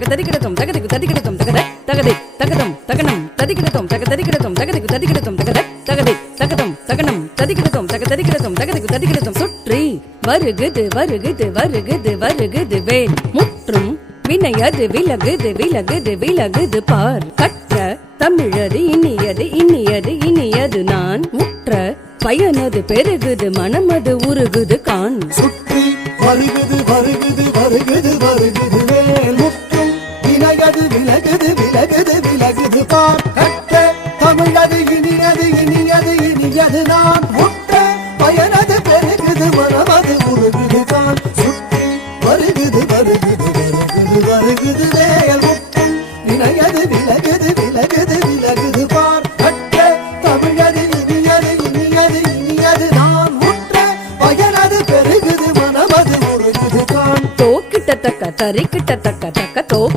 தகதரிக்கிடத்தும் தகதிக்கு ததிக்கிடத்தும் தகத தகதி தகதம் தகனம் ததிக்கிடத்தும் தகதரிக்கிடத்தும் தகதிக்கு ததிக்கிடத்தும் தகத தகதி தகதம் தகனம் ததிக்கிடத்தும் தகதரிக்கிடத்தும் தகதிக்கு ததிக்கிடத்தும் சுற்றி வருகுது வருகுது வருகுது வருகுது வேல் முற்றும் வினையது விலகுது விலகுது விலகுது பார் கற்ற தமிழது இனியது இனியது இனியது நான் உற்ற பயனது பெருகுது மனமது உருகுது கான் சுற்றி வருகுது வருகுது வருகுது வருகுது வேல் முற்றும் வினையது விலகுது விலகுது விலகுது பார் கற்ற தமிழது இனியது இனியது இனியது நான் உற்ற பயனது பெருகுது மனமது உருகுது கான் சுற்றி வருகுது வருகுது வருகுது வருகுது வேல் முற்றும் வினையது விலகுது விலகுது விலகுது பார் கற்ற தமிழது இனியது இனியது இனியது நான் உற்ற பயனது பெருகுது மனமது உருகுது கான் தோக்கிட்டத்தக்க தரிக்கிட்டத்தக்க